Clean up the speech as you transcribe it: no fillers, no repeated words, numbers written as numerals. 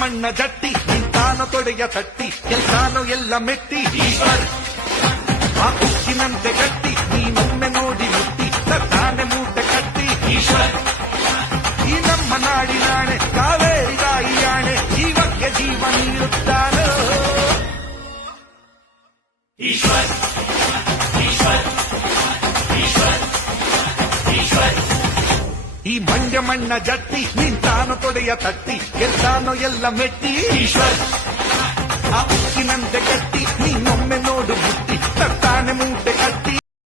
ಮಣ್ಣ ಜಟ್ಟಿ ನಿಂತಾನು ತೊಡೆಯ ತಟ್ಟಿ ಕೆಲ್ಸಾನು ಎಲ್ಲ ಮೆಟ್ಟಿ ಈಶ್ವರ್ ಆ ಉಕ್ಕಿನಂತೆ ಗಟ್ಟಿ ನೀನೊಮ್ಮೆ ನೋಡಿ ಮುಟ್ಟಿ ತರ್ತಾನೆ ಮೂಟೆ ಕಟ್ಟಿ ಈಶ್ವರ್ ಈ ನಮ್ಮ ನಾಡಿನಾಣೆ ಕಾವೇರಿ ತಾಯಿಯಾಣೆ ಜೀವಕ್ಕೆ ಜೀವ ನೀಡುತ್ತಾನೋ ಈಶ್ವರ್ ಈಶ್ವರ್ ಈಶ್ವರ್ ಈಶ್ವರ್ ಈ ಮಂಡ್ಯ ಮಣ್ಣ ಜಟ್ಟಿ ನಿಂತಾನು ತೊಡೆಯ ತಟ್ಟಿ ಕೆಲ್ಸಾನು ಎಲ್ಲ ಮೆಟ್ಟಿ ಈಶ್ವರ್ ಆ ಉಕ್ಕಿನಂತೆ ಗಟ್ಟಿ ನೀನೊಮ್ಮೆ ನೋಡು ಬುಟ್ಟಿ ತರ್ತಾನೆ ಮೂಟೆ